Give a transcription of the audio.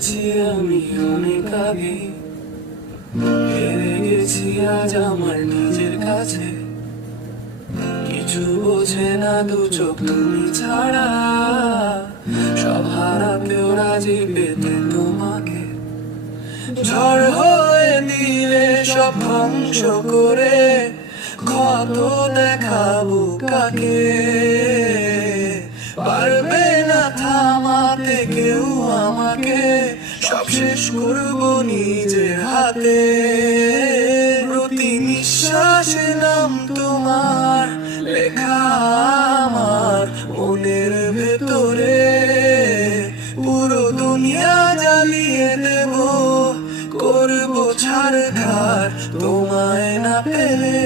করেছি আমি অনেক আগে, হেরে গেছি আজ আমার নিজের কাছে। কিছু বোঝে না দু চোখ তুমি ছাড়া, সব হারাতেও রাজি পেতে তোমাকে। ঝড় হয়ে দিলে সব ধ্বংস করে, কত দেখাবো কাকে। পারবে না থামাতে কেউ আমাকে, সব শেষ করবো নিজের হাতে। প্রতি নিঃশ্বাসে নাম তোমার লেখা আমার মনের ভেতরে। পুরো দুনিয়া জ্বালিয়ে দেব, করবো ছাড়খাড় তোমায় না পেলে।